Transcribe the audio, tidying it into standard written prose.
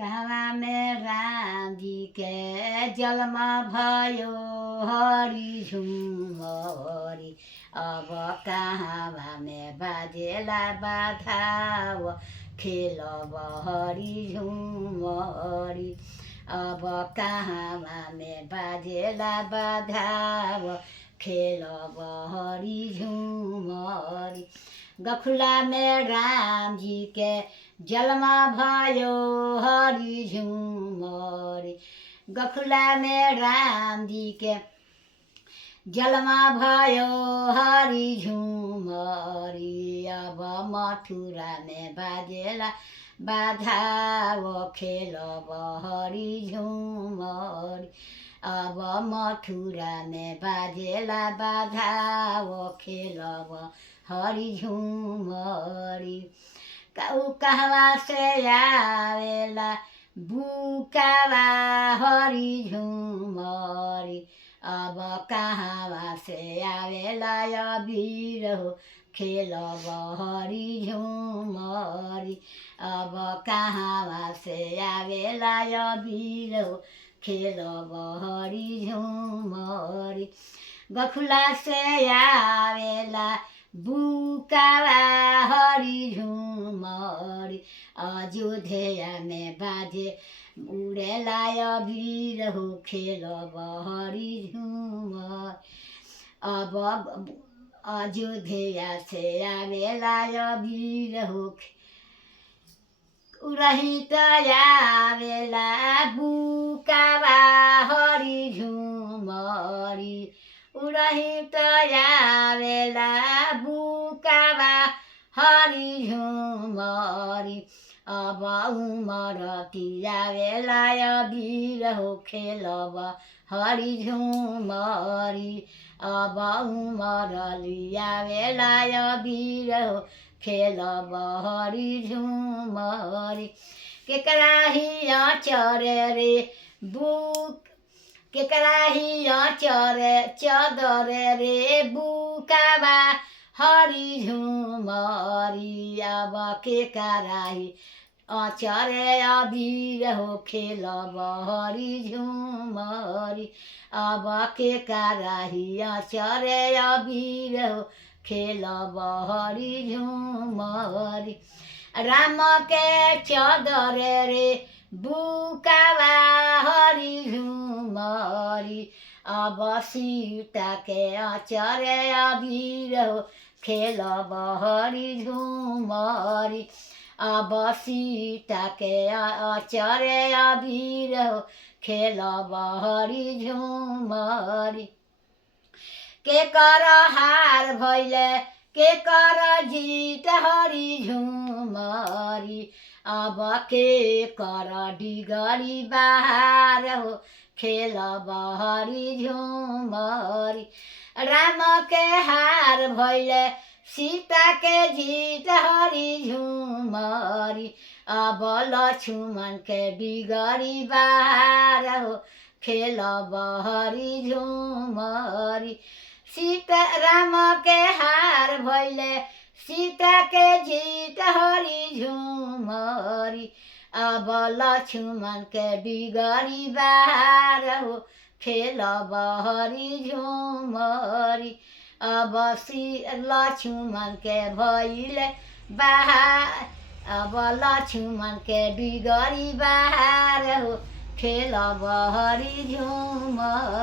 कहवा में राम जी के जन्म भयो हरि झुमरी। अब कहवा में बाजेला बाधाव खेलब हरि झुमरी। अब कहवा में बाजेला बाधाव खेलब हरि झुमरी। गखुला में राम जी के जन्म भयो हरि झुमरी। गखुला में राम जी के जन्म भयो हरि झुमरी। अब मथुरा में बाजेला बाधाव खेलब हरि झुमरी। अब मथुरा में बाजेला बाधाव खेलब हरि झुमरी। कहवा से आवेला बुकावा हरि झुमरी। अब कहवा से आवेला अबीर हो खेलब हरि झुमरी। अब कहवा से आवेला अबीर हो खेलब हरि झुमरी। गखुला से आवेला बुकावा हरि झुमरी। अयोध्या में बाजे उड़ेला अबीर हो खेलब हरि झुमरी। अब अयोध्या से आवेला अबीर हो उरही त आवेला बुकावा हरि झुमरी। उरही त आवेला बुकावा हरि झुमरी। अब उमरती आवेला अबीर हो खेलब हरि झुमरी। अब उमरली आवेला अबीर हो खेलब हरि झुमरी। केकरा हिया चरे रे बुक केकरा हिया चरे चदरे रे बुकावा हरि झुमरी। अब केकरा अचरे अबीर हो खेलब हरि झुमरी। अब केकरा अचरे अबीर हो खेलब हरि झुमरी। राम के चदरे रे बुकावा हरि झुमरी। अब सीता के अचरे अबीर हो खेलब हरि झुमरी। अब सीता के अचरे अबीर हो खेलब हरि झुमरी। केकर हार भैले केकर जीत हरि झुमरी। अब केकर डिगरी बहार हो खेलब हरि झुमरी। राम के हार भैले सीता के जीत हरि झुमरी। अब लक्ष्मण के डिगरी बहार हो खेलब हरि झुमरी। सीता राम के हार भैले सीता के जीत हरि झुमरी। अब लक्ष्मण के डिगरी बहार हो खेलब हरि झुमरी। अब लक्ष्मण के भैले बहार अब लक्ष्मण के डिगरी बहार हो खेलब हरि झुमरी।